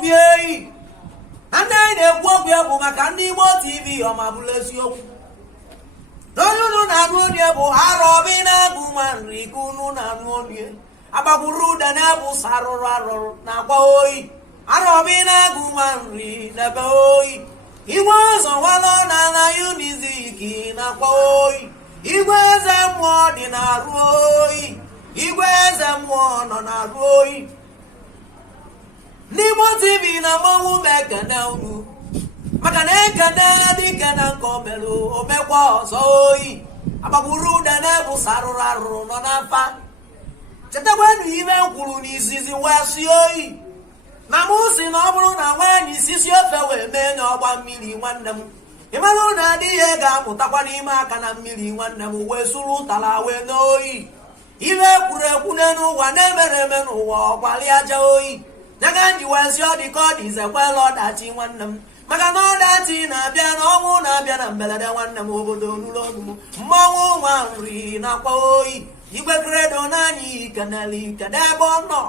okwu ndị anyị na-ekwu okwu bụ maka ndị Igbo TV ọmabụla eziokwu n'onye unu na-anụ onye bụ Arọbi na-agụ nwa nri ka unu na-anụ onye agbagburu ụda na-abụ sarụrụ arụrụ na-akwa oyi Arọbi na-agụ nwa nri n'ebe oyi igwe ọzọ nwala na Unizik na-akwa oyi igwe eze mmụọ dị na-arụ oyi igwe eze mmụọ nọ na-arụ oyi ndị Igbo TV na mmanwụ mekene unu maka na ekene dịka na nke omelụ omekwa ọzọ oyi agbagburu ụda na-ebu sarụrụ arụrụ nọ na mfa chetakwanụ ime kwuru n'izizi wee si oyi na mụ si na ọ bụrụ na nwaanyị sisi ofe wee mee na ọgba mmiri nwanne m ịmara na adịghị ga-amụtakwa n'ime aka na mmiri nwanne m wee sụrụ ụtara wee n'oyi ime ekwuru ekwu n'ụwa na-emere eme n'ụwa ọkwali aja oyi nyaga nji wezi ọ dị ka ọ dị izekwela ọdachi nwanne m maka na ọdachi na-abịa na ọnwụ na-abịa na mberede nwanne m obodo nụrụ ọnụ m mmanwụ nwa nri nakwa oyi igwe kredo n'anyị keneli kedu ebe ọ nọ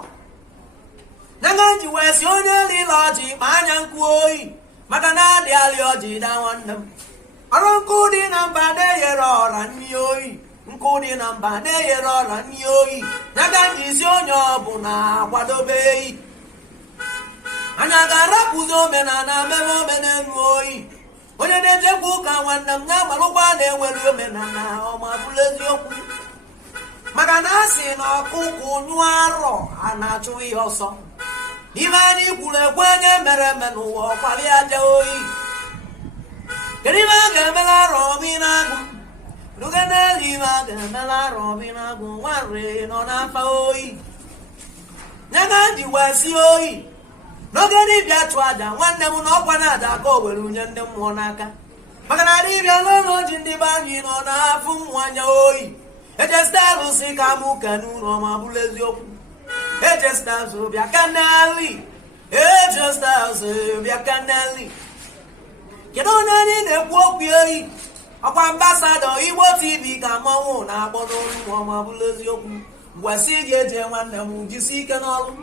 nyaga nji wezi onye rila ọjị ma anya nkụ oyi maka na adị alị ọjị da nwanne m ọrụ nkụ dị na mba na-eyere ọra nri oyi nkụ dị na mba na-eyere ọra nri oyi nyaga nji isi onye ọbụla akwadobe eyi anya ga-arapụzi omenala meme omenelu oyi onye na-ejekwa ụka nwanne m na-agbalụkwa na-enwere omenala ọmabụla eziokwu maka na a sị na ọkụkụ nyụọ arọ a na-achụ ihe ọsọ ime anyị kwuru ekwe onye mere eme n'ụwa ọkwali aja oyi kedu ime a ga-emela Arọbi na-agụ ruge n'elu ime a ga-emela Arọbi na-agụ nwanre nọ n'afa oyi nyaga ji wee si oyi n'oge dibịa chụ aja nwanne m na ọkwa na aja aka o were unye ndị mmụọ n'aka maka na dibịa n'ụlọ ji ndị be anyị nọ n'afụ mmụọ anya oyi ejestalụ si ka mụ kene ụlọ ma bụrụ eziokwu ejestalụ bịa kanali ejestalụ bịa kanali kedu onye anyị na-ekwu okwu oyi ọkwa ambasadọ Igbo TV ka mmanwụ na-akpọ n'olu mmụọ ma bụrụ eziokwu ngwasị gị eje nwanne m jisi ike n'ọrụ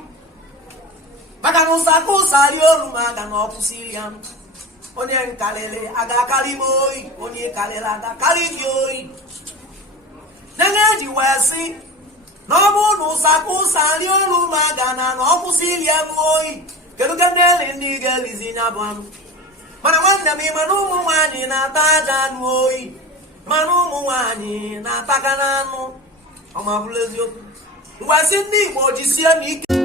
maka na ụsaka ụsari olu ma aga na ọkwụsịrị ya onye nkarịrị aga-akarị m oyi onye karịrị aga-akarị gị oyi nene eji wee sị na ọ bụrụ na ụsaka ụsari olu ma aga na ọkwụsịrị ya m oyi kedu ka ndị ndị ga-elizi ya bụ anụ mana nwanne m ịma na ụmụ nwaanyị na-ata aja anụ oyi mana ụmụ nwaanyị na-ataka na anụ ọmabụrụ eziokwu ngwasị ndị Igbo jisie n'ike